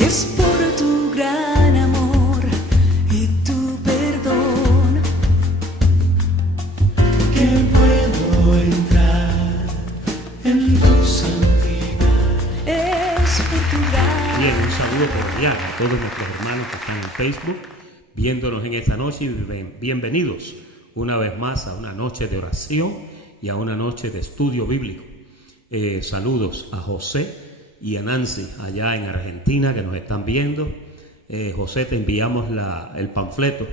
Es por tu gran amor y tu perdón que puedo entrar en tu santidad. Es por tu gran Bien, un saludo cordial a todos nuestros hermanos que están en Facebook viéndonos en esta noche y bienvenidos una vez más a una noche de oración y a una noche de estudio bíblico. Saludos a José y a Nancy allá en Argentina que nos están viendo. José, te enviamos el panfleto,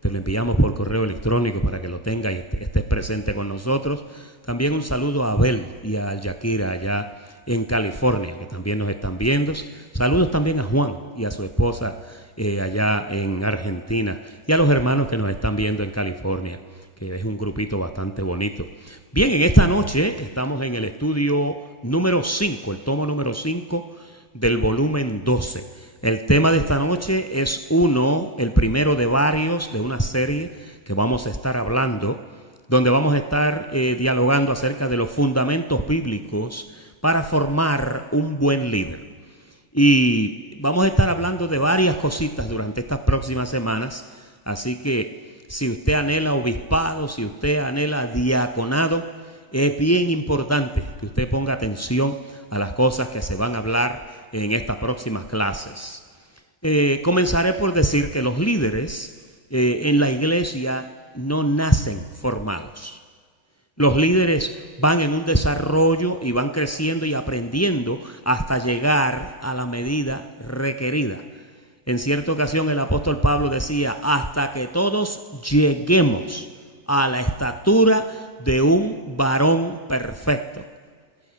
te lo enviamos por correo electrónico para que lo tengas y estés presente con nosotros. También un saludo a Abel y a Yakira allá en California que también nos están viendo. Saludos también a Juan y a su esposa allá en Argentina y a los hermanos que nos están viendo en California, que es un grupito bastante bonito. Bien, en esta noche estamos en el estudio número 5, el tomo número 5 del volumen 12. El tema de esta noche es el primero de varios de una serie que vamos a estar hablando, donde vamos a estar dialogando acerca de los fundamentos bíblicos para formar un buen líder. Y vamos a estar hablando de varias cositas durante estas próximas semanas, así que si usted anhela obispado, si usted anhela diaconado, es bien importante que usted ponga atención a las cosas que se van a hablar en estas próximas clases. Comenzaré por decir que los líderes en la iglesia no nacen formados. Los líderes van en un desarrollo y van creciendo y aprendiendo hasta llegar a la medida requerida. En cierta ocasión el apóstol Pablo decía, hasta que todos lleguemos a la estatura de un varón perfecto.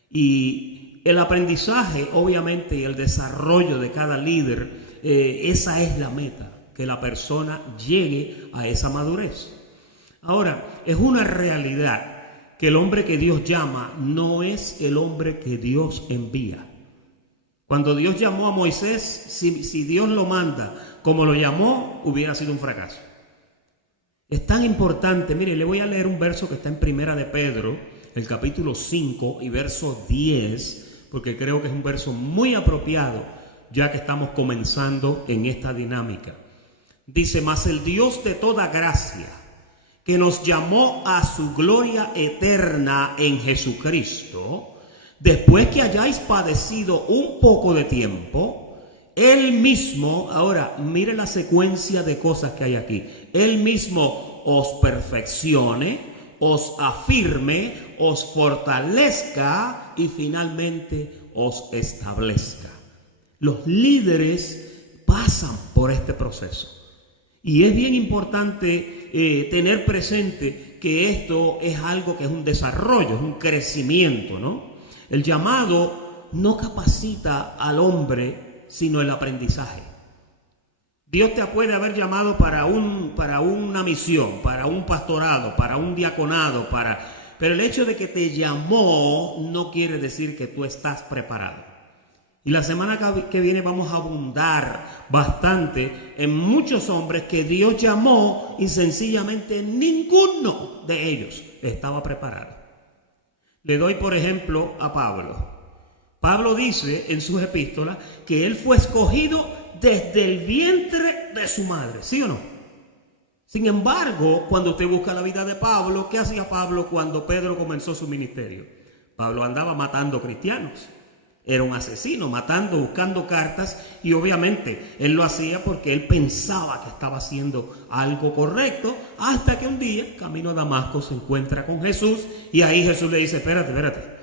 Y el aprendizaje, obviamente, y el desarrollo de cada líder, esa es la meta, que la persona llegue a esa madurez. Ahora, es una realidad que el hombre que Dios llama no es el hombre que Dios envía. Cuando Dios llamó a Moisés, si Dios lo manda como lo llamó, hubiera sido un fracaso. Es tan importante, mire, le voy a leer un verso que está en Primera de Pedro, el capítulo 5 y verso 10, porque creo que es un verso muy apropiado, ya que estamos comenzando en esta dinámica. Dice, mas el Dios de toda gracia, que nos llamó a su gloria eterna en Jesucristo, después que hayáis padecido un poco de tiempo, Él mismo, ahora mire la secuencia de cosas que hay aquí, Él mismo os perfeccione, os afirme, os fortalezca y finalmente os establezca. Los líderes pasan por este proceso. Y es bien importante tener presente que esto es algo que es un desarrollo, es un crecimiento, ¿no? El llamado no capacita al hombre, sino el aprendizaje. Dios te puede haber llamado para una misión, para un pastorado, para un diaconado, pero el hecho de que te llamó no quiere decir que tú estás preparado. Y la semana que viene vamos a abundar bastante en muchos hombres que Dios llamó y sencillamente ninguno de ellos estaba preparado. Le doy por ejemplo a Pablo. Pablo dice en sus epístolas que él fue escogido desde el vientre de su madre, ¿sí o no? Sin embargo, cuando usted busca la vida de Pablo, ¿qué hacía Pablo cuando Pedro comenzó su ministerio? Pablo andaba matando cristianos. Era un asesino, matando, buscando cartas, y obviamente él lo hacía porque él pensaba que estaba haciendo algo correcto, hasta que un día, camino a Damasco, se encuentra con Jesús, y ahí Jesús le dice, espérate,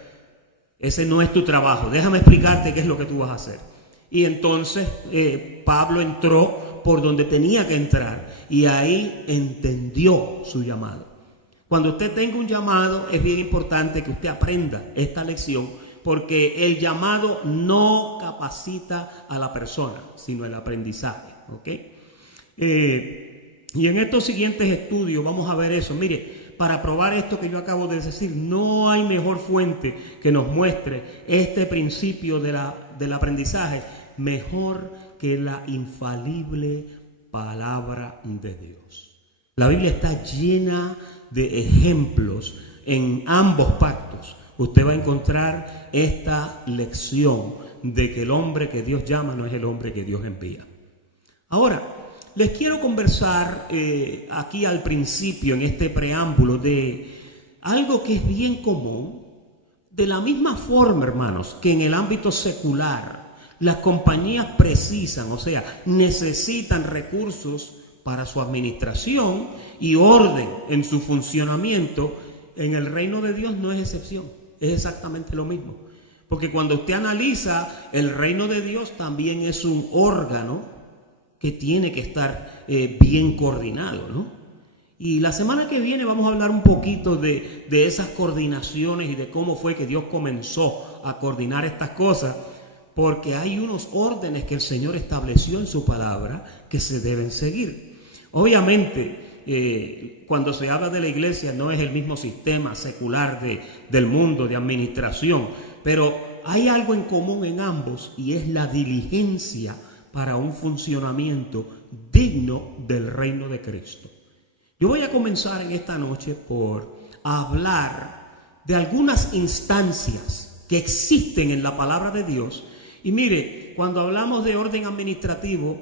ese no es tu trabajo, déjame explicarte qué es lo que tú vas a hacer. Y entonces Pablo entró por donde tenía que entrar, y ahí entendió su llamado. Cuando usted tenga un llamado, es bien importante que usted aprenda esta lección, porque el llamado no capacita a la persona, sino el aprendizaje, ¿ok? Y en estos siguientes estudios vamos a ver eso. Mire, para probar esto que yo acabo de decir, no hay mejor fuente que nos muestre este principio del aprendizaje mejor que la infalible palabra de Dios. La Biblia está llena de ejemplos en ambos pactos. Usted va a encontrar esta lección de que el hombre que Dios llama no es el hombre que Dios envía. Ahora, les quiero conversar aquí al principio, en este preámbulo, de algo que es bien común. De la misma forma, hermanos, que en el ámbito secular las compañías precisan, o sea, necesitan recursos para su administración y orden en su funcionamiento, en el reino de Dios no es excepción, es exactamente lo mismo. Porque cuando usted analiza, el reino de Dios también es un órgano que tiene que estar bien coordinado, ¿no? Y la semana que viene vamos a hablar un poquito de esas coordinaciones y de cómo fue que Dios comenzó a coordinar estas cosas, porque hay unos órdenes que el Señor estableció en su palabra que se deben seguir. Obviamente, cuando se habla de la iglesia no es el mismo sistema secular del mundo de administración, pero hay algo en común en ambos y es la diligencia para un funcionamiento digno del reino de Cristo. Yo voy a comenzar en esta noche por hablar de algunas instancias que existen en la palabra de Dios. Y mire, cuando hablamos de orden administrativo,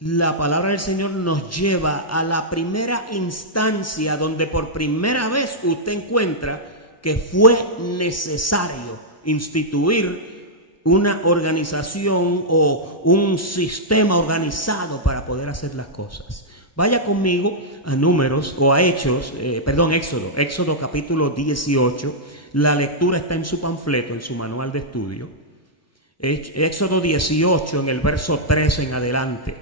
la palabra del Señor nos lleva a la primera instancia donde por primera vez usted encuentra que fue necesario instituir una organización o un sistema organizado para poder hacer las cosas. Vaya conmigo a Números o a Éxodo capítulo 18. La lectura está en su panfleto, en su manual de estudio. Éxodo 18, en el verso 13 en adelante.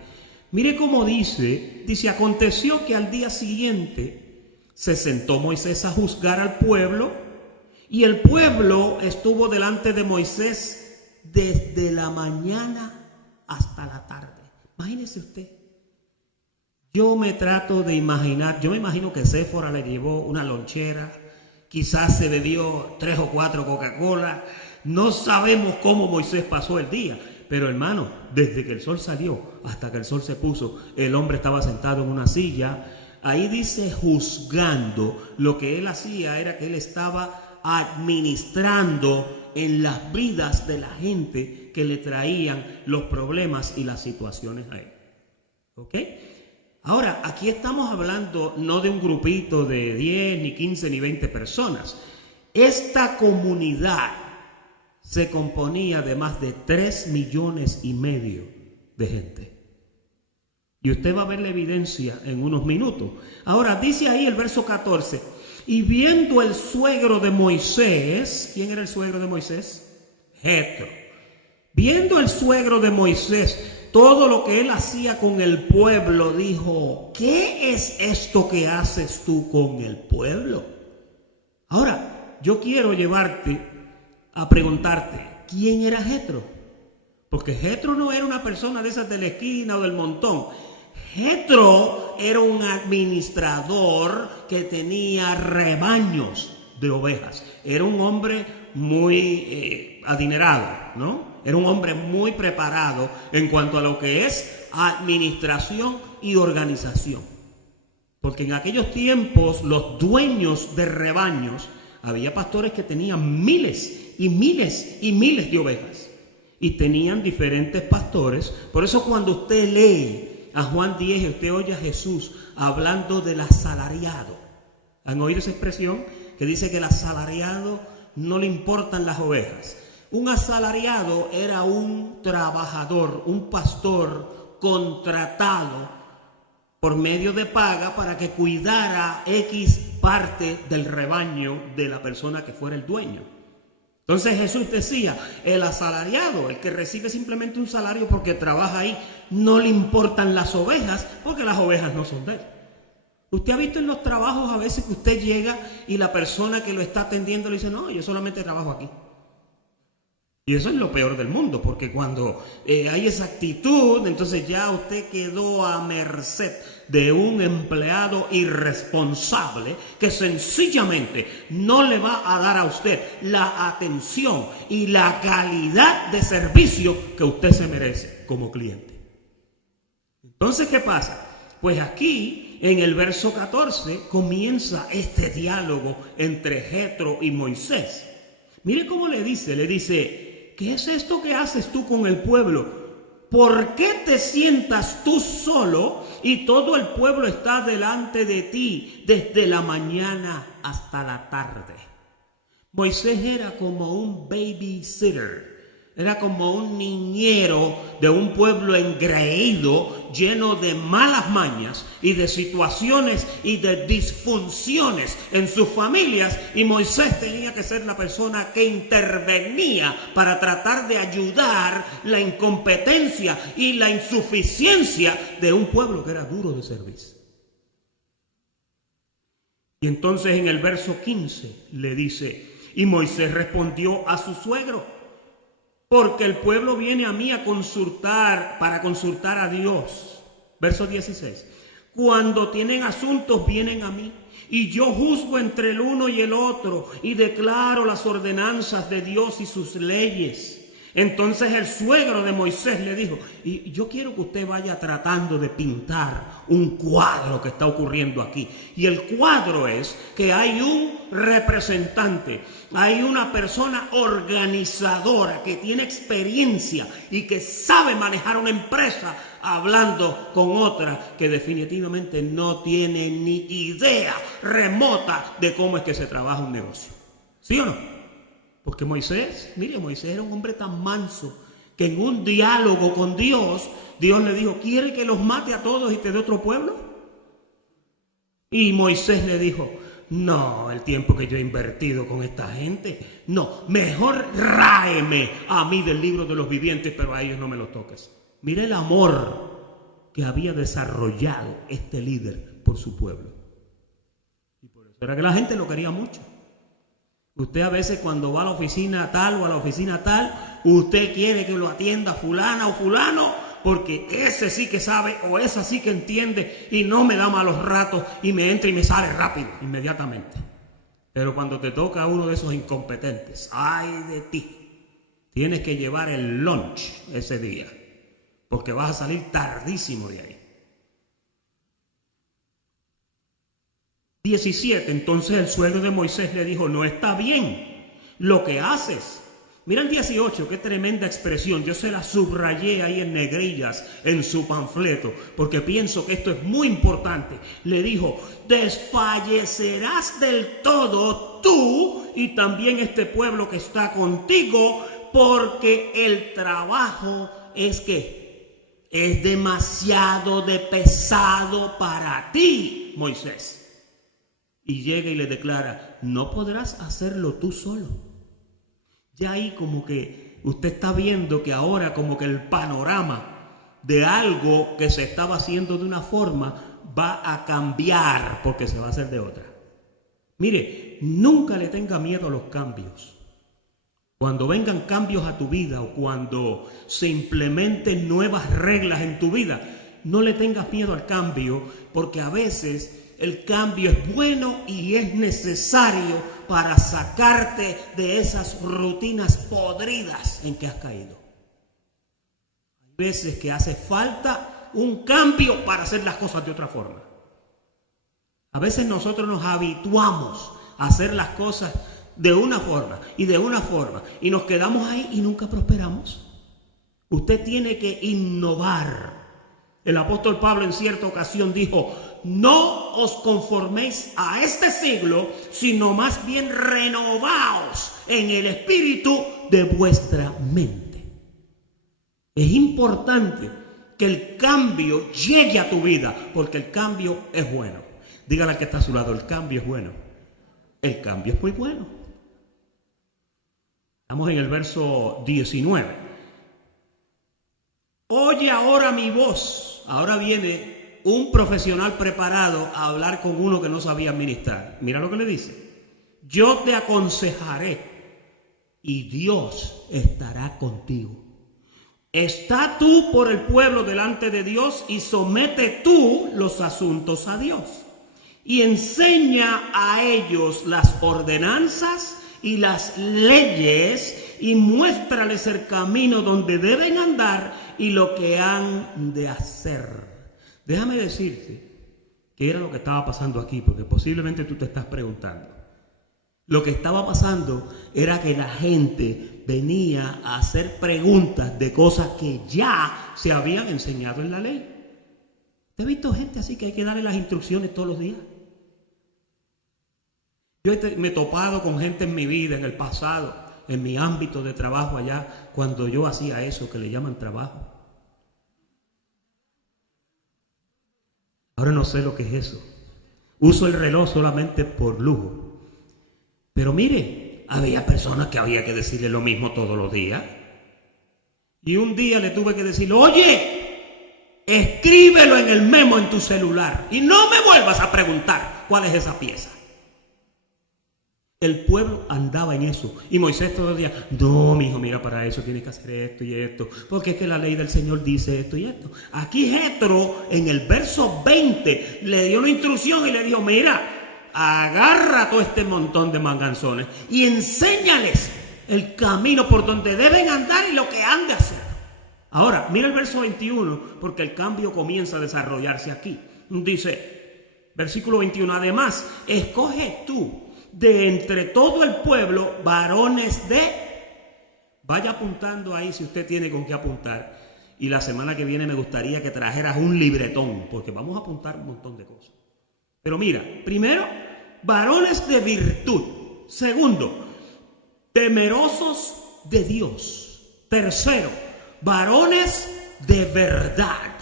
Mire cómo dice, aconteció que al día siguiente se sentó Moisés a juzgar al pueblo, y el pueblo estuvo delante de Moisés desde la mañana hasta la tarde. Imagínese usted. Yo me trato de imaginar, yo me imagino que Séfora le llevó una lonchera, quizás se bebió 3 o 4 Coca-Cola, no sabemos cómo Moisés pasó el día, pero hermano, desde que el sol salió hasta que el sol se puso, el hombre estaba sentado en una silla, ahí dice juzgando, lo que él hacía era que él estaba administrando en las vidas de la gente que le traían los problemas y las situaciones a él. ¿Ok? Ahora, aquí estamos hablando no de un grupito de 10, ni 15, ni 20 personas. Esta comunidad se componía de más de 3,5 millones de gente. Y usted va a ver la evidencia en unos minutos. Ahora, dice ahí el verso 14, y viendo el suegro de Moisés, ¿quién era el suegro de Moisés? Jetro. Viendo el suegro de Moisés todo lo que él hacía con el pueblo, dijo, ¿qué es esto que haces tú con el pueblo? Ahora, yo quiero llevarte a preguntarte, ¿quién era Jetro? Porque Jetro no era una persona de esas de la esquina o del montón. Jetro era un administrador que tenía rebaños de ovejas. Era un hombre muy adinerado, ¿no? Era un hombre muy preparado en cuanto a lo que es administración y organización. Porque en aquellos tiempos los dueños de rebaños, había pastores que tenían miles y miles y miles de ovejas. Y tenían diferentes pastores. Por eso cuando usted lee a Juan 10 y usted oye a Jesús hablando del asalariado. ¿Han oído esa expresión? Que dice que el asalariado no le importan las ovejas. Un asalariado era un trabajador, un pastor contratado por medio de paga para que cuidara X parte del rebaño de la persona que fuera el dueño. Entonces Jesús decía, el asalariado, el que recibe simplemente un salario porque trabaja ahí, no le importan las ovejas porque las ovejas no son de él. Usted ha visto en los trabajos a veces que usted llega y la persona que lo está atendiendo le dice, no, yo solamente trabajo aquí. Y eso es lo peor del mundo, porque cuando hay esa actitud, entonces ya usted quedó a merced de un empleado irresponsable que sencillamente no le va a dar a usted la atención y la calidad de servicio que usted se merece como cliente. Entonces, ¿qué pasa? Pues aquí, en el verso 14, comienza este diálogo entre Jetro y Moisés. Mire cómo le dice, ¿qué es esto que haces tú con el pueblo? ¿Por qué te sientas tú solo y todo el pueblo está delante de ti desde la mañana hasta la tarde? Moisés era como un babysitter. Era como un niñero de un pueblo engreído, lleno de malas mañas y de situaciones y de disfunciones en sus familias. Y Moisés tenía que ser la persona que intervenía para tratar de ayudar la incompetencia y la insuficiencia de un pueblo que era duro de servir. Y entonces en el verso 15 le dice, y Moisés respondió a su suegro, porque el pueblo viene a mí a consultar, para consultar a Dios. Verso 16. Cuando tienen asuntos vienen a mí, y yo juzgo entre el uno y el otro, y declaro las ordenanzas de Dios y sus leyes. Entonces el suegro de Moisés le dijo, y yo quiero que usted vaya tratando de pintar un cuadro que está ocurriendo aquí. Y el cuadro es que hay un representante, hay una persona organizadora que tiene experiencia y que sabe manejar una empresa hablando con otra que definitivamente no tiene ni idea remota de cómo es que se trabaja un negocio. ¿Sí o no? Porque Moisés era un hombre tan manso que en un diálogo con Dios, Dios le dijo, ¿quiere que los mate a todos y te dé otro pueblo? Y Moisés le dijo, no, el tiempo que yo he invertido con esta gente, no, mejor ráeme a mí del libro de los vivientes, pero a ellos no me lo toques. Mira el amor que había desarrollado este líder por su pueblo. Y por eso era que la gente lo quería mucho. Usted a veces cuando va a la oficina tal o a la oficina tal, usted quiere que lo atienda fulana o fulano, porque ese sí que sabe o esa sí que entiende y no me da malos ratos y me entra y me sale rápido, inmediatamente. Pero cuando te toca a uno de esos incompetentes, ay de ti, tienes que llevar el lunch ese día, porque vas a salir tardísimo de ahí. 17. Entonces el suegro de Moisés le dijo, no está bien lo que haces. Mira el 18, qué tremenda expresión. Yo se la subrayé ahí en negrillas en su panfleto, porque pienso que esto es muy importante. Le dijo, desfallecerás del todo tú y también este pueblo que está contigo, porque el trabajo es que es demasiado de pesado para ti, Moisés. Y llega y le declara, no podrás hacerlo tú solo. Ya ahí como que usted está viendo que ahora como que el panorama de algo que se estaba haciendo de una forma va a cambiar porque se va a hacer de otra. Mire, nunca le tenga miedo a los cambios. Cuando vengan cambios a tu vida o cuando se implementen nuevas reglas en tu vida, no le tengas miedo al cambio, porque a veces el cambio es bueno y es necesario para sacarte de esas rutinas podridas en que has caído. Hay veces que hace falta un cambio para hacer las cosas de otra forma. A veces nosotros nos habituamos a hacer las cosas de una forma y nos quedamos ahí y nunca prosperamos. Usted tiene que innovar. El apóstol Pablo en cierta ocasión dijo, no os conforméis a este siglo, sino más bien renovaos en el espíritu de vuestra mente. Es importante que el cambio llegue a tu vida, porque el cambio es bueno. Dígale al que está a su lado, el cambio es bueno. El cambio es muy bueno. Estamos en el verso 19. Oye ahora mi voz. Ahora viene un profesional preparado a hablar con uno que no sabía administrar. Mira lo que le dice. Yo te aconsejaré y Dios estará contigo. Está tú por el pueblo delante de Dios y somete tú los asuntos a Dios. Y enseña a ellos las ordenanzas y las leyes y muéstrales el camino donde deben andar y lo que han de hacer. Déjame decirte qué era lo que estaba pasando aquí, porque posiblemente tú te estás preguntando. Lo que estaba pasando era que la gente venía a hacer preguntas de cosas que ya se habían enseñado en la ley. ¿Te he visto gente así que hay que darle las instrucciones todos los días? Yo me he topado con gente en mi vida, en el pasado, en mi ámbito de trabajo allá, cuando yo hacía eso que le llaman trabajo. Ahora no sé lo que es eso. Uso el reloj solamente por lujo. Pero mire, había personas que había que decirle lo mismo todos los días. Y un día le tuve que decirle, oye, escríbelo en el memo en tu celular y no me vuelvas a preguntar cuál es esa pieza. El pueblo andaba en eso. Y Moisés todos los días, no, mi hijo, mira, para eso tienes que hacer esto y esto, porque es que la ley del Señor dice esto y esto. Aquí Jetro, en el verso 20, le dio una instrucción y le dijo, mira, agarra todo este montón de manganzones y enséñales el camino por donde deben andar y lo que han de hacer. Ahora, mira el verso 21, porque el cambio comienza a desarrollarse aquí. Dice, versículo 21, además, escoge tú de entre todo el pueblo varones de... Vaya apuntando ahí si usted tiene con qué apuntar. Y la semana que viene me gustaría que trajeras un libretón, porque vamos a apuntar un montón de cosas. Pero mira, primero, varones de virtud. Segundo, temerosos de Dios. Tercero, varones de verdad.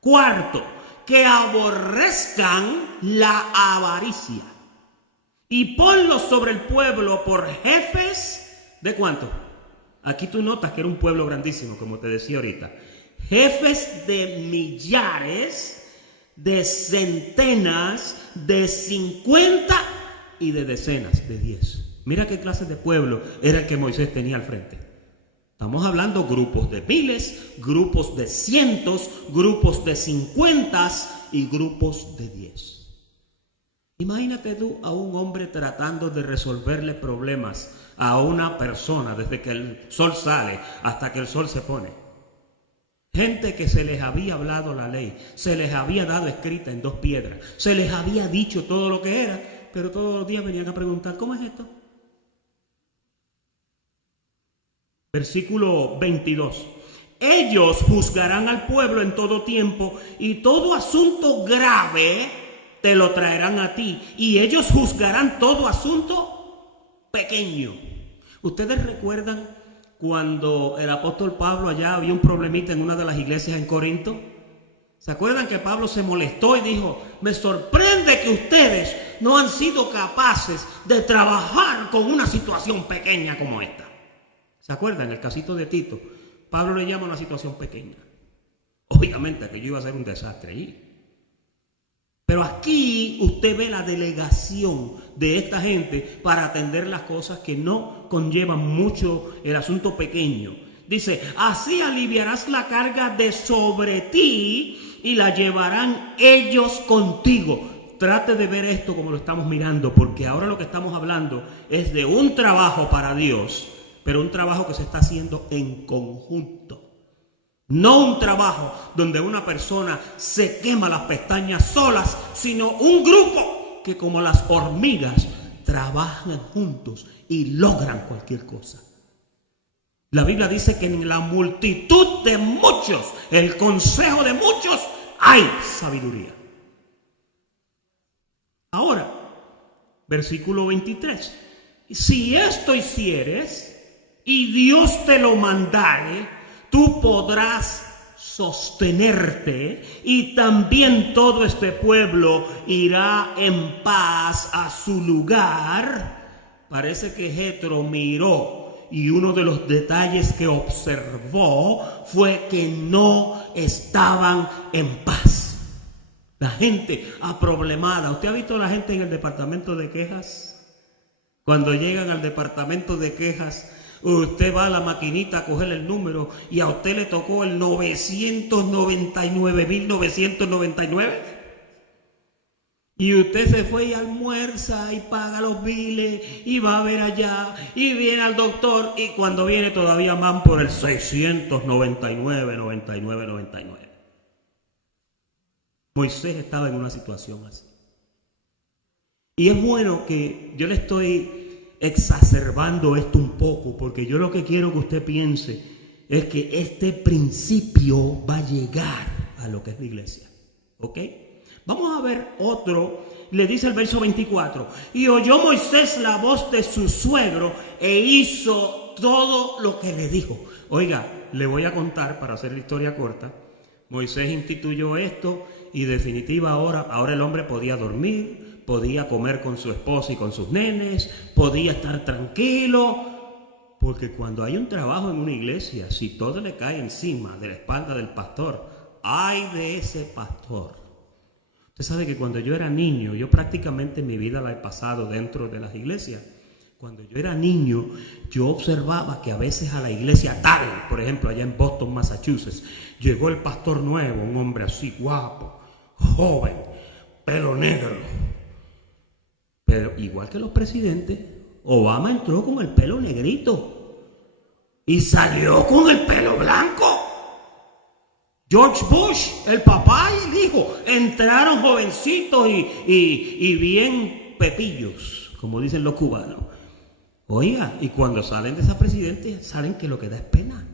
Cuarto, que aborrezcan la avaricia. Y ponlos sobre el pueblo por jefes, ¿de cuánto? Aquí tú notas que era un pueblo grandísimo, como te decía ahorita. Jefes de millares, de centenas, de 50 y de decenas, de 10. Mira qué clase de pueblo era el que Moisés tenía al frente. Estamos hablando grupos de miles, grupos de cientos, grupos de 50 y grupos de 10. Imagínate tú a un hombre tratando de resolverle problemas a una persona desde que el sol sale hasta que el sol se pone. Gente que se les había hablado la ley, se les había dado escrita en 2 piedras, se les había dicho todo lo que era, pero todos los días venían a preguntar, ¿cómo es esto? Versículo 22. Ellos juzgarán al pueblo en todo tiempo y todo asunto grave te lo traerán a ti, y ellos juzgarán todo asunto pequeño. ¿Ustedes recuerdan cuando el apóstol Pablo allá había un problemita en una de las iglesias en Corinto? ¿Se acuerdan que Pablo se molestó y dijo, me sorprende que ustedes no han sido capaces de trabajar con una situación pequeña como esta? ¿Se acuerdan? El casito de Tito, Pablo le llama una situación pequeña. Obviamente que yo iba a ser un desastre allí. Pero aquí usted ve la delegación de esta gente para atender las cosas que no conllevan mucho el asunto pequeño. Dice, así aliviarás la carga de sobre ti y la llevarán ellos contigo. Trate de ver esto como lo estamos mirando, porque ahora lo que estamos hablando es de un trabajo para Dios, pero un trabajo que se está haciendo en conjunto. No un trabajo donde una persona se quema las pestañas solas, sino un grupo que como las hormigas trabajan juntos y logran cualquier cosa. La Biblia dice que en la multitud de muchos, el consejo de muchos, hay sabiduría. Ahora, versículo 23. Si esto hicieres y Dios te lo mandare, tú podrás sostenerte y también todo este pueblo irá en paz a su lugar. Parece que Jetro miró y uno de los detalles que observó fue que no estaban en paz. La gente aproblemada. ¿Usted ha visto a la gente en el departamento de quejas? Cuando llegan al departamento de quejas, usted va a la maquinita a coger el número y a usted le tocó el 999.999. Y usted se fue y almuerza y paga los biles y va a ver allá y viene al doctor y cuando viene todavía van por el 699. Moisés estaba en una situación así. Y es bueno que yo le estoy exacerbando esto un poco, porque yo lo que quiero que usted piense es que este principio va a llegar a lo que es la iglesia. ¿Ok? Vamos a ver otro. Le dice el verso 24: y oyó Moisés la voz de su suegro e hizo todo lo que le dijo. Oiga, le voy a contar, para hacer la historia corta. Moisés instituyó esto y definitiva ahora el hombre podía dormir, podía comer con su esposa y con sus nenes, podía estar tranquilo, porque cuando hay un trabajo en una iglesia, si todo le cae encima de la espalda del pastor, ¡ay de ese pastor! Usted sabe que cuando yo era niño, yo prácticamente mi vida la he pasado dentro de las iglesias. Cuando yo era niño, yo observaba que a veces a la iglesia tal, por ejemplo, allá en Boston, Massachusetts, llegó el pastor nuevo, un hombre así guapo, joven, pelo negro. Pero igual que los presidentes, Obama entró con el pelo negrito y salió con el pelo blanco. George Bush, el papá y el hijo, entraron jovencitos y bien pepillos, como dicen los cubanos. Oiga, y cuando salen de esa presidencia, salen que lo que da es pena.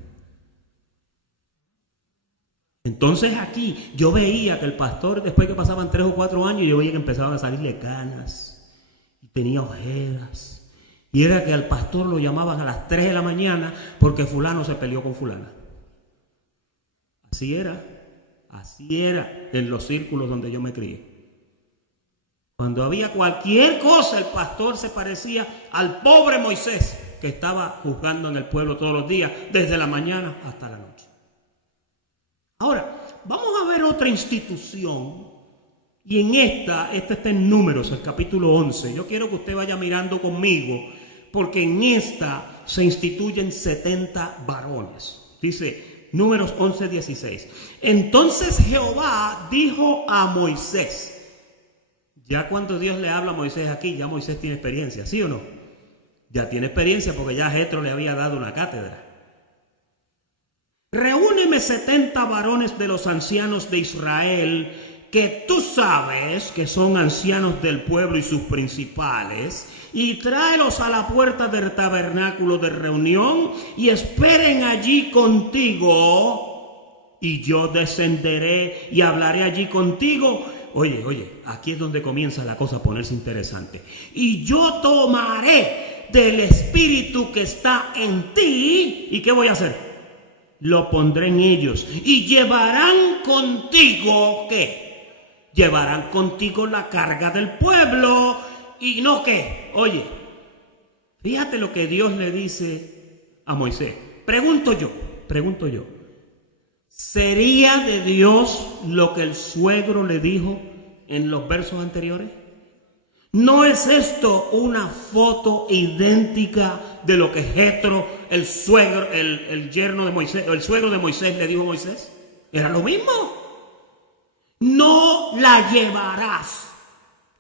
Entonces aquí yo veía que el pastor, después que pasaban 3 o 4 años, yo veía que empezaban a salirle canas y tenía ojeras. Y era que al pastor lo llamaban a las 3 de la mañana porque fulano se peleó con fulana. Así era en los círculos donde yo me crié. Cuando había cualquier cosa, el pastor se parecía al pobre Moisés que estaba juzgando en el pueblo todos los días, desde la mañana hasta la noche. Ahora, vamos a ver otra institución, y en esta está en Números, el capítulo 11. Yo quiero que usted vaya mirando conmigo, porque en esta se instituyen 70 varones. Dice Números 11:16. Entonces Jehová dijo a Moisés. Ya cuando Dios le habla a Moisés aquí, ya Moisés tiene experiencia, ¿sí o no? Ya tiene experiencia porque ya Jetro le había dado una cátedra. Reúneme 70 varones de los ancianos de Israel, que tú sabes que son ancianos del pueblo y sus principales, y tráelos a la puerta del tabernáculo de reunión y esperen allí contigo, y yo descenderé y hablaré allí contigo. Oye, aquí es donde comienza la cosa a ponerse interesante. Y yo tomaré del espíritu que está en ti, ¿y qué voy a hacer? Lo pondré en ellos, y llevarán contigo, ¿qué? Llevarán contigo la carga del pueblo, y no qué. Oye, fíjate lo que Dios le dice a Moisés. Pregunto yo, ¿sería de Dios lo que el suegro le dijo en los versos anteriores? ¿No es esto una foto idéntica de lo que Jetro, el suegro, el yerno de Moisés, el suegro de Moisés le dijo a Moisés? Era lo mismo. No la llevarás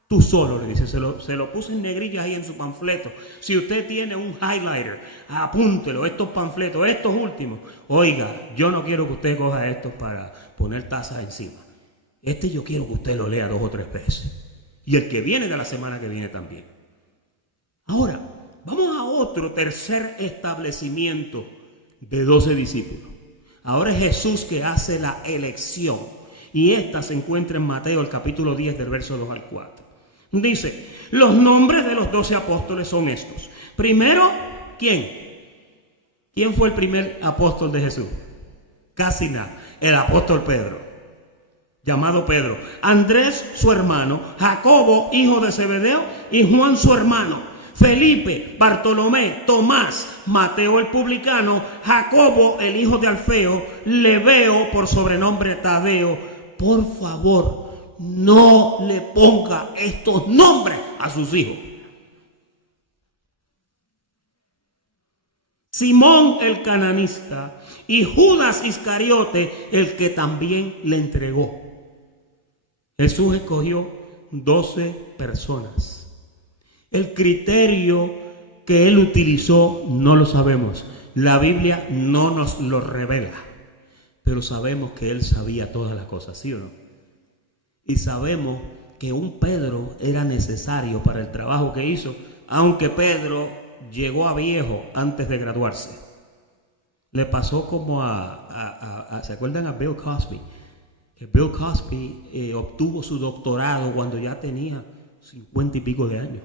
tú solo, le dice. Se lo puse en negrillas ahí en su panfleto. Si usted tiene un highlighter, apúntelo, estos panfletos, estos últimos. Oiga, yo no quiero que usted coja estos para poner tazas encima. Yo quiero que usted lo lea 2 o 3 veces. Y el que viene de la semana que viene también. Ahora, vamos a otro tercer establecimiento de 12 discípulos. Ahora es Jesús que hace la elección. Y esta se encuentra en Mateo, el capítulo 10, del verso 2 al 4. Dice, los nombres de los 12 apóstoles son estos. Primero, ¿quién? ¿Quién fue el primer apóstol de Jesús? Casi nada. El apóstol Pedro, llamado Pedro. Andrés, su hermano. Jacobo, hijo de Zebedeo, y Juan, su hermano. Felipe, Bartolomé, Tomás, Mateo el publicano, Jacobo, el hijo de Alfeo, Lebeo, por sobrenombre Tadeo. Por favor, no le ponga estos nombres a sus hijos. Simón el cananista y Judas Iscariote, el que también le entregó. Jesús escogió 12 personas. El criterio que él utilizó no lo sabemos. La Biblia no nos lo revela. Pero sabemos que él sabía todas las cosas, ¿sí o no? Y sabemos que un Pedro era necesario para el trabajo que hizo, aunque Pedro llegó a viejo antes de graduarse. Le pasó como ¿se acuerdan a Bill Cosby? Que Bill Cosby obtuvo su doctorado cuando ya tenía 50 y pico de años.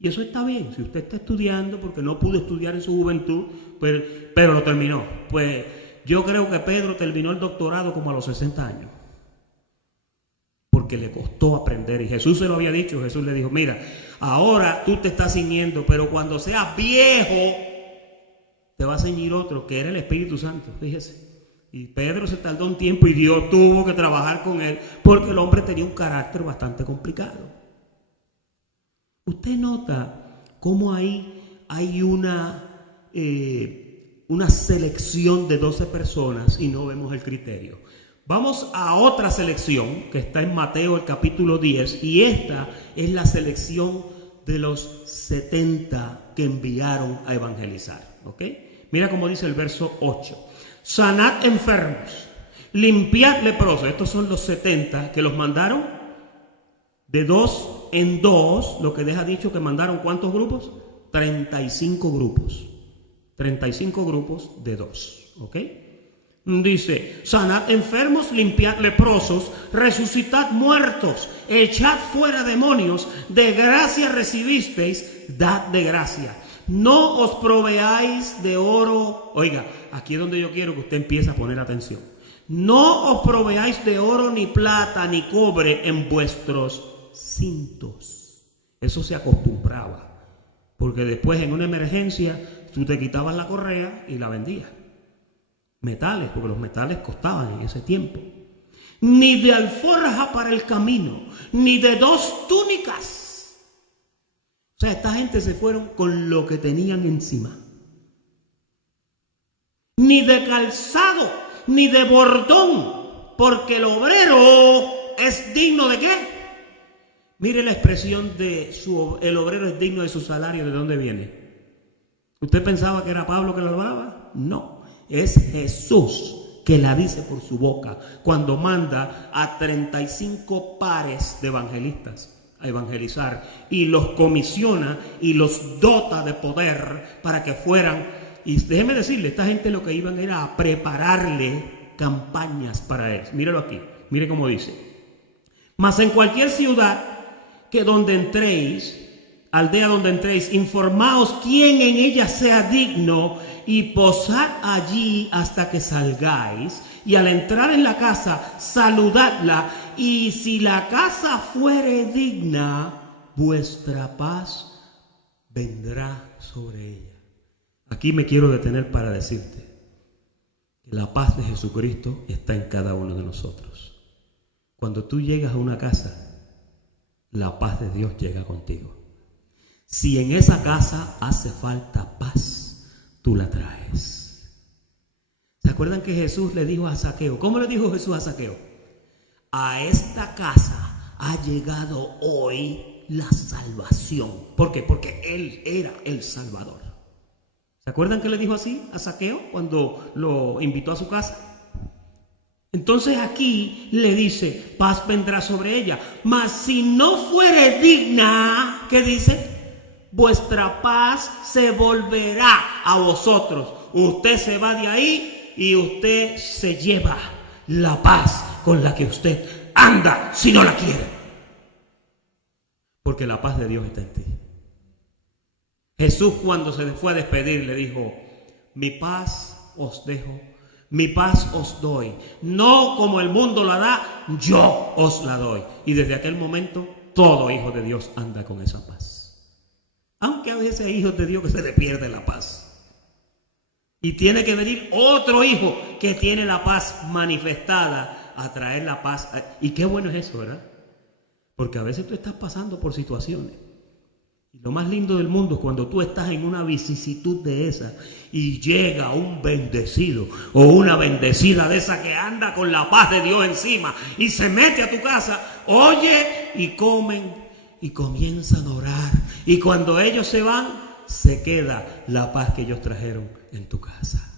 Y eso está bien, si usted está estudiando porque no pudo estudiar en su juventud, pero lo terminó. Pues yo creo que Pedro terminó el doctorado como a los 60 años. Porque le costó aprender. Y Jesús se lo había dicho. Jesús le dijo, mira, ahora tú te estás ciñendo, pero cuando seas viejo, te va a ceñir otro, que era el Espíritu Santo. Fíjese. Y Pedro se tardó un tiempo y Dios tuvo que trabajar con él, porque el hombre tenía un carácter bastante complicado. Usted nota cómo ahí hay una selección de 12 personas y no vemos el criterio. Vamos a otra selección que está en Mateo el capítulo 10, y esta es la selección de los 70 que enviaron a evangelizar. ¿Ok? Mira cómo dice el verso 8. Sanad enfermos, limpiad leprosos. Estos son los 70 que los mandaron de 2 en 2, lo que deja dicho que mandaron ¿cuántos grupos? 35 grupos. 35 grupos de 2. ¿Ok? Dice, sanad enfermos, limpiad leprosos, resucitad muertos, echad fuera demonios, de gracia recibisteis, dad de gracia. No os proveáis de oro. Oiga, aquí es donde yo quiero que usted empiece a poner atención. No os proveáis de oro, ni plata, ni cobre en vuestros cintos. Eso se acostumbraba, porque después en una emergencia tú te quitabas la correa y la vendías. Metales, porque los metales costaban en ese tiempo. Ni de alforja para el camino, ni de 2 túnicas. O sea, esta gente se fueron con lo que tenían encima. Ni de calzado, ni de bordón, porque el obrero es digno de ¿qué? Mire la expresión de el obrero es digno de su salario. ¿De dónde viene? ¿Usted pensaba que era Pablo que lo hablaba? No. Es Jesús que la dice por su boca cuando manda a 35 pares de evangelistas a evangelizar y los comisiona y los dota de poder para que fueran. Y déjeme decirle, esta gente lo que iban era a prepararle campañas para él. Míralo aquí, mire cómo dice. Mas en cualquier ciudad que donde entréis, aldea donde entréis, informaos quién en ella sea digno y posad allí hasta que salgáis, y al entrar en la casa saludadla, y si la casa fuere digna, vuestra paz vendrá sobre ella. Aquí me quiero detener para decirte que la paz de Jesucristo está en cada uno de nosotros. Cuando tú llegas a una casa, la paz de Dios llega contigo. Si en esa casa hace falta paz, tú la traes. ¿Se acuerdan que Jesús le dijo a Zaqueo? ¿Cómo le dijo Jesús a Zaqueo? A esta casa ha llegado hoy la salvación. ¿Por qué? Porque Él era el Salvador. ¿Se acuerdan que le dijo así a Zaqueo cuando lo invitó a su casa? Entonces aquí le dice, paz vendrá sobre ella. Mas si no fuere digna, ¿qué dice? Vuestra paz se volverá a vosotros. Usted se va de ahí y usted se lleva la paz con la que usted anda si no la quiere. Porque la paz de Dios está en ti. Jesús cuando se fue a despedir le dijo, mi paz os dejo, mi paz os doy. No como el mundo la da, yo os la doy. Y desde aquel momento todo hijo de Dios anda con esa paz. Aunque a veces hay hijos de Dios que se le pierde la paz. Y tiene que venir otro hijo que tiene la paz manifestada a traer la paz. Y qué bueno es eso, ¿verdad? Porque a veces tú estás pasando por situaciones. Y lo más lindo del mundo es cuando tú estás en una vicisitud de esa y llega un bendecido o una bendecida de esa que anda con la paz de Dios encima y se mete a tu casa, oye, y comen y comienzan a orar. Y cuando ellos se van, se queda la paz que ellos trajeron en tu casa.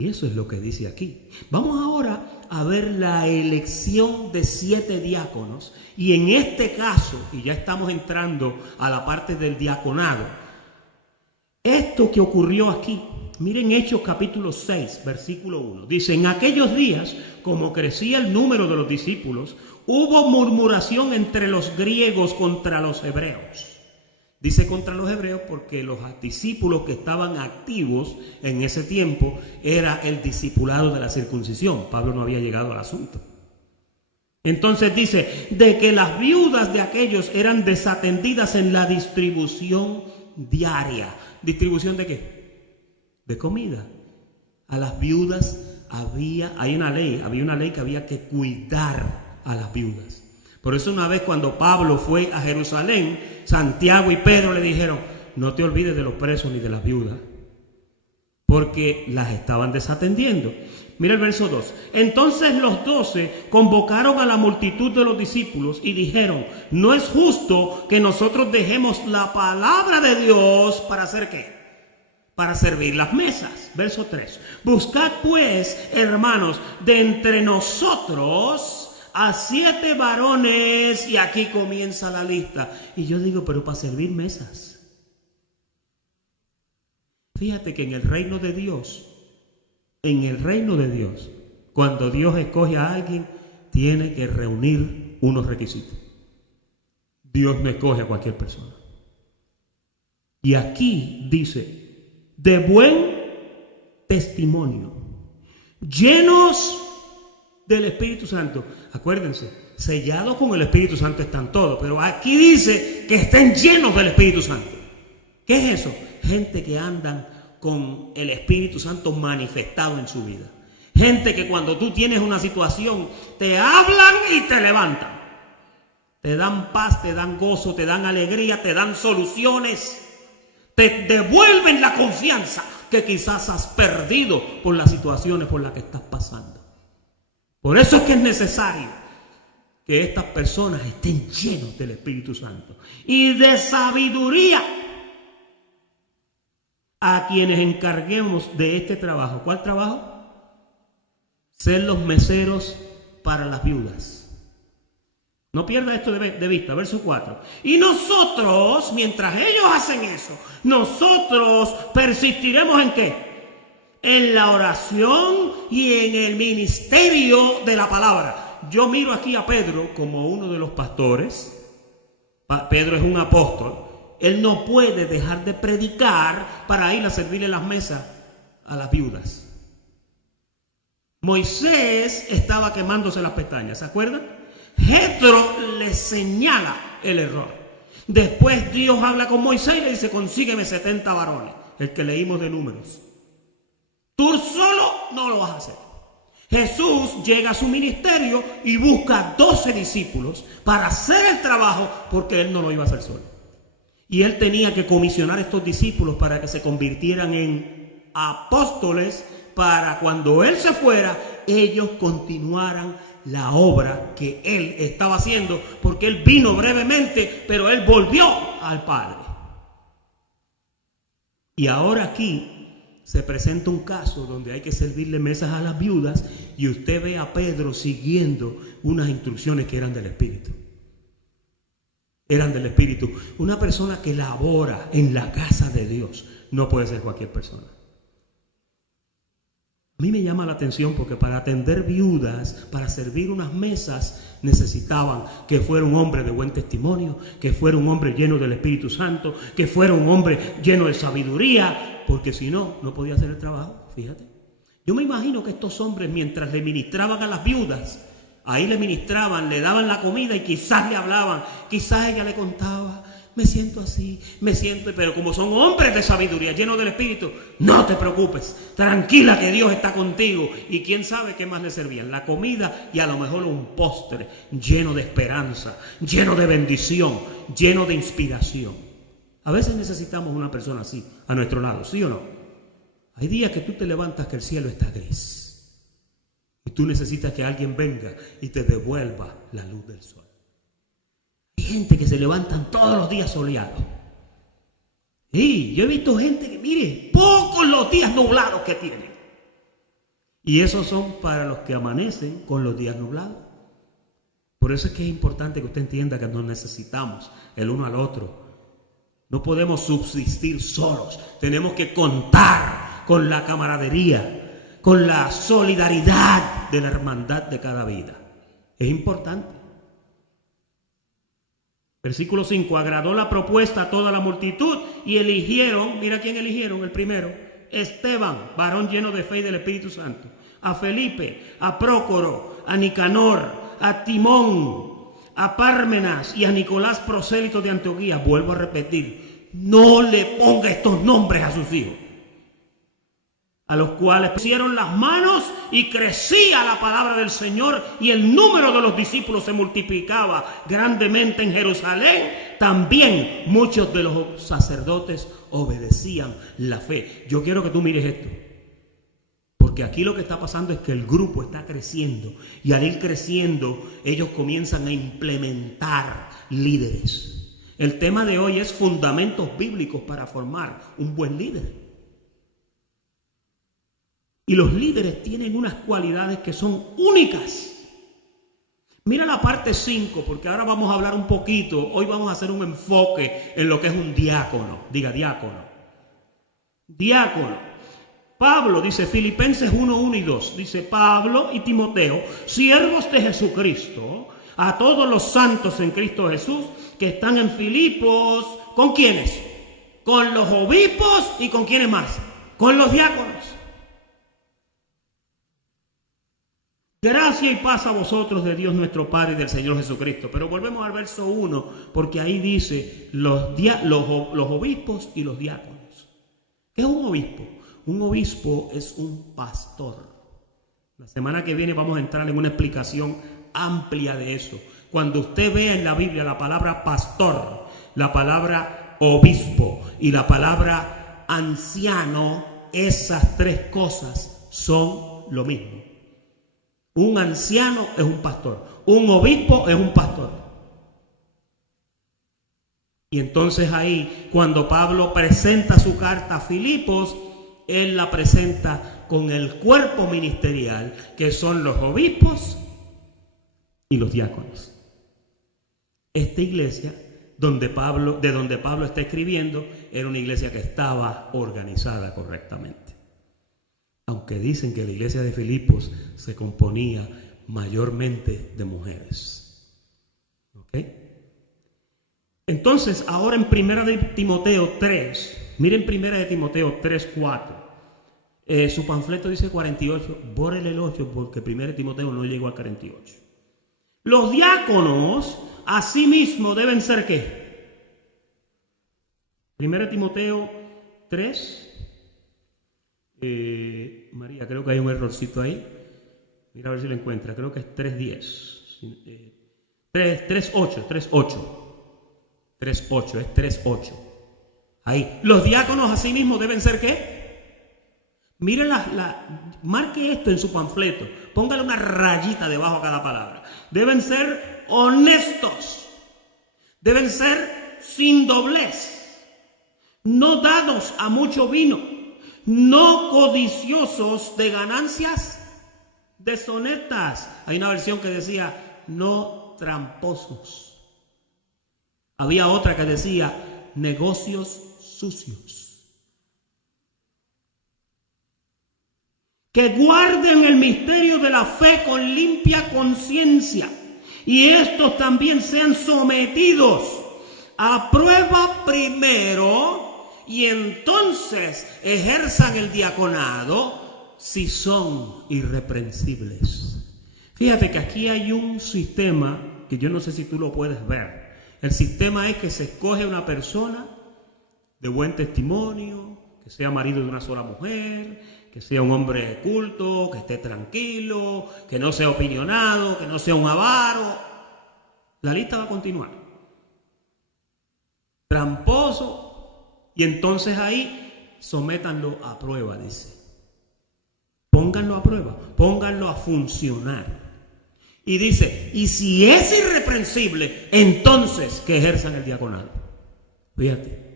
Y eso es lo que dice aquí. Vamos ahora a ver la elección de 7 diáconos. Y en este caso, y ya estamos entrando a la parte del diaconado, esto que ocurrió aquí, miren Hechos capítulo 6, versículo 1. Dice, en aquellos días, como crecía el número de los discípulos, hubo murmuración entre los griegos contra los hebreos. Dice contra los hebreos porque los discípulos que estaban activos en ese tiempo era el discipulado de la circuncisión. Pablo no había llegado al asunto. Entonces dice, de que las viudas de aquellos eran desatendidas en la distribución diaria. ¿Distribución de qué? De comida. A las viudas había una ley que había que cuidar a las viudas. Por eso una vez cuando Pablo fue a Jerusalén, Santiago y Pedro le dijeron, no te olvides de los presos ni de las viudas, porque las estaban desatendiendo. Mira el verso 2. Entonces los 12 convocaron a la multitud de los discípulos y dijeron, no es justo que nosotros dejemos la palabra de Dios para hacer ¿qué? Para servir las mesas. Verso 3. Buscad pues, hermanos, de entre nosotros a 7 varones, y aquí comienza la lista. Y yo digo, pero para servir mesas. Fíjate que en el reino de Dios, cuando Dios escoge a alguien, tiene que reunir unos requisitos. Dios no escoge a cualquier persona. Y aquí dice, de buen testimonio, llenos del Espíritu Santo. Acuérdense, sellados con el Espíritu Santo están todos, pero aquí dice que estén llenos del Espíritu Santo. ¿Qué es eso? Gente que andan con el Espíritu Santo manifestado en su vida. Gente que cuando tú tienes una situación, te hablan y te levantan. Te dan paz, te dan gozo, te dan alegría, te dan soluciones. Te devuelven la confianza que quizás has perdido por las situaciones por las que estás pasando. Por eso es que es necesario que estas personas estén llenos del Espíritu Santo y de sabiduría a quienes encarguemos de este trabajo. ¿Cuál trabajo? Ser los meseros para las viudas. No pierda esto de vista, verso 4. Y nosotros, mientras ellos hacen eso, nosotros persistiremos ¿en qué? En la oración y en el ministerio de la palabra. Yo miro aquí a Pedro como uno de los pastores. Pedro es un apóstol. Él no puede dejar de predicar para ir a servirle las mesas a las viudas. Moisés estaba quemándose las pestañas, ¿se acuerdan? Jethro le señala el error. Después Dios habla con Moisés y le dice, consígueme 70 varones, el que leímos de Números. Tú solo no lo vas a hacer. Jesús llega a su ministerio y busca 12 discípulos para hacer el trabajo porque él no lo iba a hacer solo. Y él tenía que comisionar a estos discípulos para que se convirtieran en apóstoles, para cuando él se fuera, ellos continuaran la obra que él estaba haciendo, porque él vino brevemente, pero él volvió al Padre. Y ahora aquí se presenta un caso donde hay que servirle mesas a las viudas y usted ve a Pedro siguiendo unas instrucciones que eran del Espíritu. Eran del Espíritu. Una persona que labora en la casa de Dios no puede ser cualquier persona. A mí me llama la atención porque para atender viudas, para servir unas mesas, necesitaban que fuera un hombre de buen testimonio, que fuera un hombre lleno del Espíritu Santo, que fuera un hombre lleno de sabiduría, porque si no, no podía hacer el trabajo, fíjate. Yo me imagino que estos hombres, mientras le ministraban a las viudas, ahí le ministraban, le daban la comida y quizás le hablaban, quizás ella le contaba, me siento así, pero como son hombres de sabiduría, llenos del Espíritu, no te preocupes, tranquila que Dios está contigo. Y quién sabe qué más le servían, la comida y a lo mejor un postre lleno de esperanza, lleno de bendición, lleno de inspiración. A veces necesitamos una persona así a nuestro lado, ¿sí o no? Hay días que tú te levantas que el cielo está gris y tú necesitas que alguien venga y te devuelva la luz del sol. Hay gente que se levantan todos los días soleados. Y yo he visto gente que, mire, pocos los días nublados que tienen. Y esos son para los que amanecen con los días nublados. Por eso es que es importante que usted entienda que nos necesitamos el uno al otro. No podemos subsistir solos. Tenemos que contar con la camaradería, con la solidaridad de la hermandad de cada vida. Es importante. Versículo 5. Agradó la propuesta a toda la multitud y eligieron, mira quién eligieron, el primero, Esteban, varón lleno de fe y del Espíritu Santo, a Felipe, a Prócoro, a Nicanor, a Timón, a Pármenas y a Nicolás, prosélito de Antioquía. Vuelvo a repetir, no le ponga estos nombres a sus hijos, a los cuales pusieron las manos y crecía la palabra del Señor y el número de los discípulos se multiplicaba grandemente en Jerusalén. También muchos de los sacerdotes obedecían la fe. Yo quiero que tú mires esto, porque aquí lo que está pasando es que el grupo está creciendo y al ir creciendo ellos comienzan a implementar líderes. El tema de hoy es fundamentos bíblicos para formar un buen líder. Y los líderes tienen unas cualidades que son únicas. Mira la parte 5, porque ahora vamos a hablar un poquito. Hoy vamos a hacer un enfoque en lo que es un diácono. Diga diácono. Diácono. Pablo dice, Filipenses 1, 1 y 2. Dice, Pablo y Timoteo, siervos de Jesucristo, a todos los santos en Cristo Jesús, que están en Filipos. ¿Con quiénes? Con los obispos y con quiénes más. Con los diáconos. Gracia y paz a vosotros de Dios nuestro Padre y del Señor Jesucristo. Pero volvemos al verso 1, porque ahí dice los obispos y los diáconos. ¿Qué es un obispo? Un obispo es un pastor. La semana que viene vamos a entrar en una explicación amplia de eso. Cuando usted vea en la Biblia la palabra pastor, la palabra obispo y la palabra anciano, esas tres cosas son lo mismo. Un anciano es un pastor, un obispo es un pastor. Y entonces ahí, cuando Pablo presenta su carta a Filipos, él la presenta con el cuerpo ministerial, que son los obispos y los diáconos. Esta iglesia, de donde Pablo está escribiendo, era una iglesia que estaba organizada correctamente. Aunque dicen que la iglesia de Filipos se componía mayormente de mujeres. ¿Ok? Entonces, ahora en 1 de Timoteo 3, miren 1 de Timoteo 3, 4. Su panfleto dice 48, bórrele el 8 porque 1 de Timoteo no llegó al 48. Los diáconos, asimismo, deben ser ¿qué? 1 de Timoteo 3, María, creo que hay un errorcito ahí. Mira a ver si lo encuentra. Creo que es 3.10. 3.8. Es 3.8. Ahí. Los diáconos asimismo deben ser ¿qué? Mire marque esto en su panfleto. Póngale una rayita debajo a cada palabra. Deben ser honestos. Deben ser sin doblez. No dados a mucho vino. No codiciosos de ganancias deshonestas. Hay una versión que decía no tramposos. Había otra que decía negocios sucios. Que guarden el misterio de la fe con limpia conciencia. Y estos también sean sometidos a prueba primero. Y entonces ejerzan el diaconado si son irreprensibles. Fíjate que aquí hay un sistema que yo no sé si tú lo puedes ver. El sistema es que se escoge una persona de buen testimonio, que sea marido de una sola mujer, que sea un hombre culto, que esté tranquilo, que no sea opinionado, que no sea un avaro. La lista va a continuar. Tramposo. Y entonces ahí sométanlo a prueba, dice. Pónganlo a prueba, pónganlo a funcionar. Y dice, y si es irreprensible, entonces que ejerzan el diaconado. Fíjate.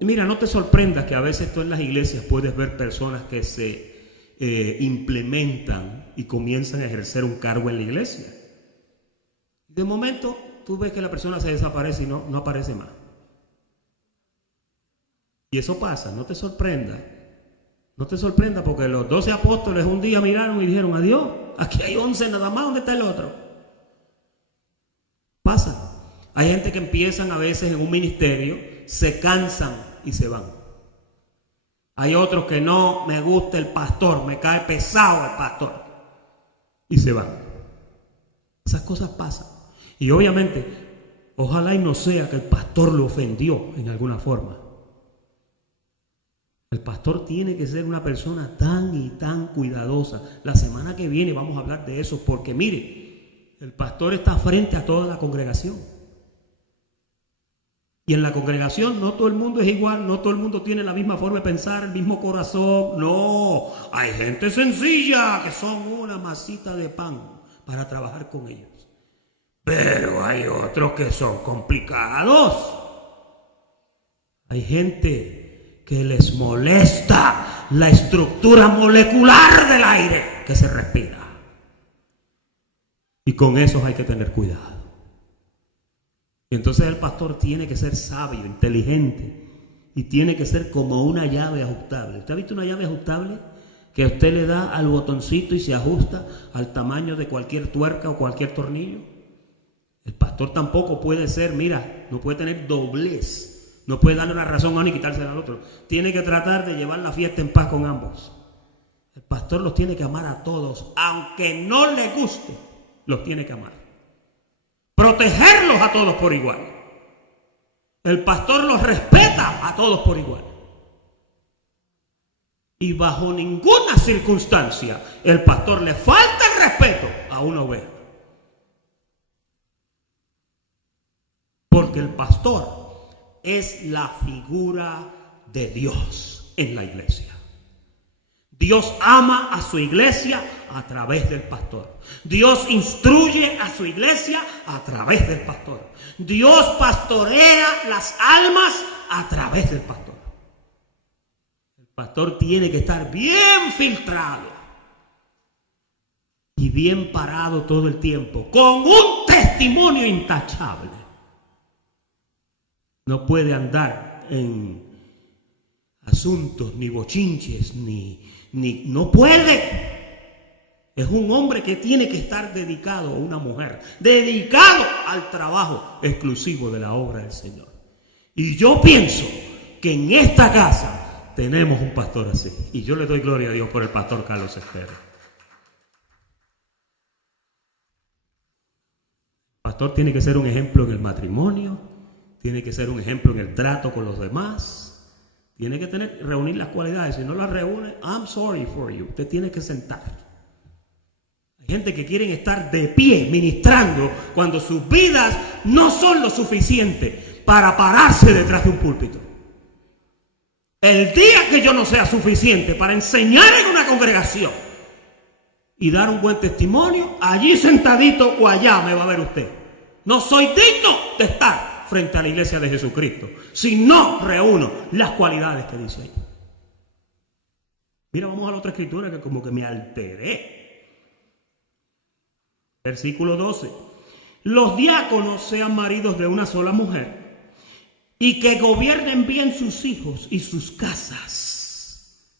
Mira, no te sorprendas que a veces tú en las iglesias puedes ver personas que se implementan y comienzan a ejercer un cargo en la iglesia. De momento, tú ves que la persona se desaparece y no aparece más. Y eso pasa, no te sorprenda. No te sorprenda porque los 12 apóstoles un día miraron y dijeron, adiós, aquí hay 11 nada más, ¿dónde está el otro? Pasa. Hay gente que empiezan a veces en un ministerio, se cansan y se van. Hay otros que no, me gusta el pastor, me cae pesado el pastor y se van. Esas cosas pasan. Y obviamente, ojalá y no sea que el pastor lo ofendió en alguna forma. El pastor tiene que ser una persona tan y tan cuidadosa. La semana que viene vamos a hablar de eso porque mire, el pastor está frente a toda la congregación. Y en la congregación no todo el mundo es igual, no todo el mundo tiene la misma forma de pensar, el mismo corazón. No, hay gente sencilla que son una masita de pan para trabajar con ellos. Pero hay otros que son complicados. Hay gente que les molesta la estructura molecular del aire que se respira. Y con esos hay que tener cuidado. Entonces el pastor tiene que ser sabio, inteligente y tiene que ser como una llave ajustable. ¿Usted ha visto una llave ajustable? Que usted le da al botoncito y se ajusta al tamaño de cualquier tuerca o cualquier tornillo. El pastor tampoco puede ser, mira, no puede tener doblez. No puede darle una razón a uno y quitársela al otro. Tiene que tratar de llevar la fiesta en paz con ambos. El pastor los tiene que amar a todos, aunque no le guste, los tiene que amar. Protegerlos a todos por igual. El pastor los respeta a todos por igual. Y bajo ninguna circunstancia el pastor le falta el respeto a una oveja. Porque el pastor es la figura de Dios en la iglesia. Dios ama a su iglesia a través del pastor. Dios instruye a su iglesia a través del pastor. Dios pastorea las almas a través del pastor. El pastor tiene que estar bien filtrado y bien parado todo el tiempo, con un testimonio intachable. No puede andar en asuntos, ni bochinches, no puede. Es un hombre que tiene que estar dedicado, a una mujer, dedicado al trabajo exclusivo de la obra del Señor. Y yo pienso que en esta casa tenemos un pastor así. Y yo le doy gloria a Dios por el pastor Carlos Estero. El pastor tiene que ser un ejemplo en el matrimonio, tiene que ser un ejemplo en el trato con los demás. Tiene que reunir las cualidades. Si no las reúne, I'm sorry for you. Usted tiene que sentar. Hay gente que quieren estar de pie ministrando cuando sus vidas no son lo suficiente para pararse detrás de un púlpito. El día que yo no sea suficiente para enseñar en una congregación y dar un buen testimonio, allí sentadito o allá me va a ver usted. No soy digno de estar frente a la iglesia de Jesucristo si no reúno las cualidades que dice ahí. Mira, vamos a la otra escritura que como que me alteré. Versículo 12. Los diáconos sean maridos de una sola mujer y que gobiernen bien sus hijos y sus casas.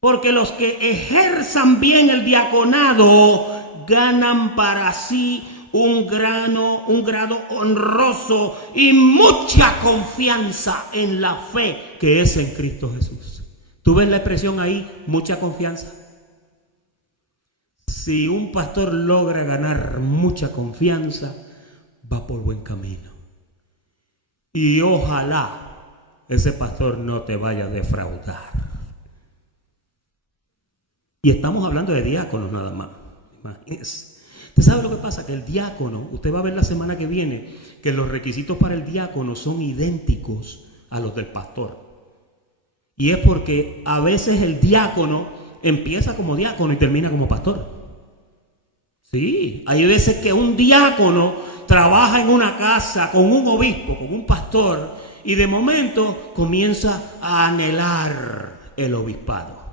Porque los que ejerzan bien el diaconado ganan para sí un grado honroso y mucha confianza en la fe que es en Cristo Jesús. ¿Tú ves la expresión ahí? Mucha confianza. Si un pastor logra ganar mucha confianza, va por buen camino. Y ojalá ese pastor no te vaya a defraudar. Y estamos hablando de diáconos nada más. Imagínense. ¿Usted sabe lo que pasa? Que el diácono, usted va a ver la semana que viene, que los requisitos para el diácono son idénticos a los del pastor. Y es porque a veces el diácono empieza como diácono y termina como pastor. Sí, hay veces que un diácono trabaja en una casa con un obispo, con un pastor, y de momento comienza a anhelar el obispado.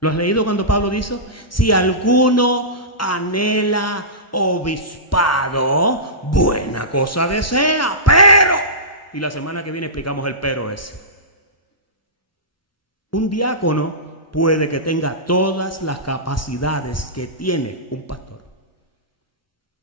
¿Lo has leído cuando Pablo dice? Si alguno anhela obispado, buena cosa desea, pero... Y la semana que viene explicamos el pero ese. Un diácono puede que tenga todas las capacidades que tiene un pastor.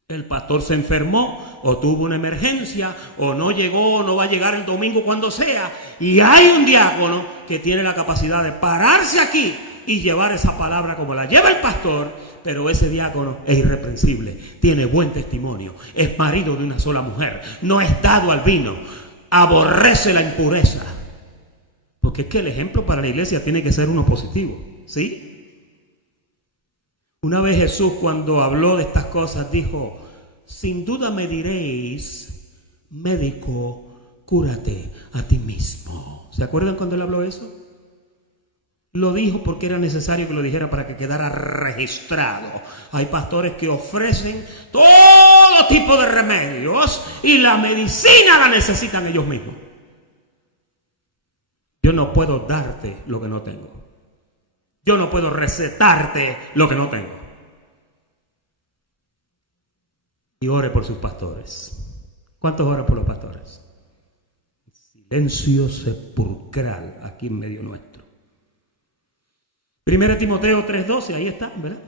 El pastor se enfermó o tuvo una emergencia o no llegó o no va a llegar el domingo cuando sea, y hay un diácono que tiene la capacidad de pararse aquí y llevar esa palabra como la lleva el pastor, pero ese diácono es irreprensible, tiene buen testimonio, es marido de una sola mujer, no es dado al vino, aborrece la impureza. Porque es que el ejemplo para la iglesia tiene que ser uno positivo, ¿sí? Una vez Jesús, cuando habló de estas cosas, dijo: sin duda me diréis, médico, cúrate a ti mismo. ¿Se acuerdan cuando él habló eso? Lo dijo porque era necesario que lo dijera para que quedara registrado. Hay pastores que ofrecen todo tipo de remedios y la medicina la necesitan ellos mismos. Yo no puedo darte lo que no tengo. Yo no puedo recetarte lo que no tengo. Y ore por sus pastores. ¿Cuántos oran por los pastores? Silencio sepulcral aquí en medio nuestro. 1 Timoteo 3:12, ahí está, ¿verdad?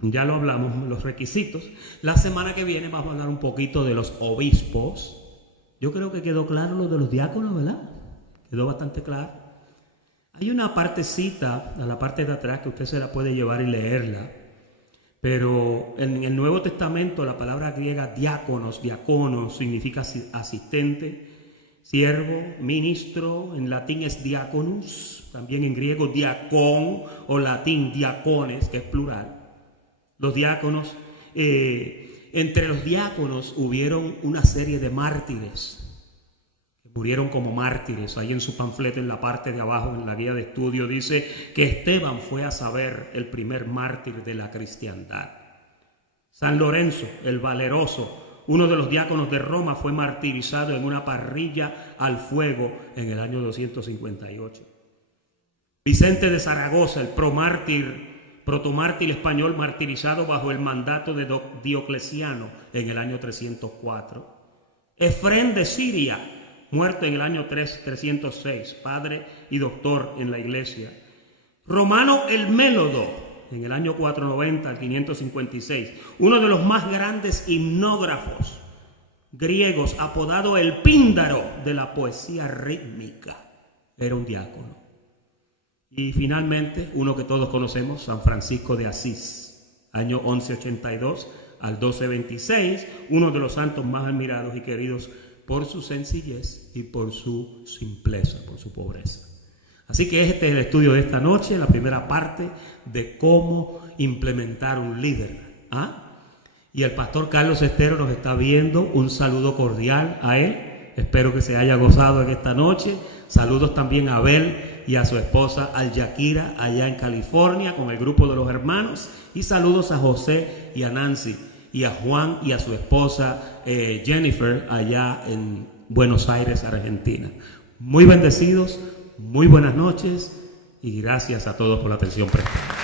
Ya lo hablamos, los requisitos. La semana que viene vamos a hablar un poquito de los obispos. Yo creo que quedó claro lo de los diáconos, ¿verdad? Quedó bastante claro. Hay una partecita a la parte de atrás que usted se la puede llevar y leerla, pero en el Nuevo Testamento la palabra griega diáconos significa asistente, siervo, ministro, en latín es diaconus, también en griego diacón o latín diacones, que es plural. Los diáconos, entre los diáconos hubieron una serie de mártires. Murieron como mártires. Ahí en su panfleto, en la parte de abajo, en la guía de estudio, dice que Esteban fue a saber el primer mártir de la cristiandad. San Lorenzo, el valeroso, uno de los diáconos de Roma, fue martirizado en una parrilla al fuego en el año 258. Vicente de Zaragoza, el protomártir español, martirizado bajo el mandato de Diocleciano en el año 304. Efrén de Siria, muerto en el año 306, padre y doctor en la iglesia. Romano el Mélodo, en el año 490 al 556, uno de los más grandes himnógrafos griegos, apodado el Píndaro de la poesía rítmica, era un diácono. Y finalmente, uno que todos conocemos, San Francisco de Asís, año 1182 al 1226, uno de los santos más admirados y queridos por su sencillez y por su simpleza, por su pobreza. Así que este es el estudio de esta noche, la primera parte de cómo implementar un líder. Y el pastor Carlos Estero nos está viendo. Un saludo cordial a él. Espero que se haya gozado en esta noche. Saludos también a Abel y a su esposa Al-Yakira allá en California con el grupo de los hermanos. Y saludos a José y a Nancy y a Juan y a su esposa Jennifer allá en Buenos Aires, Argentina. Muy bendecidos, muy buenas noches y gracias a todos por la atención prestada.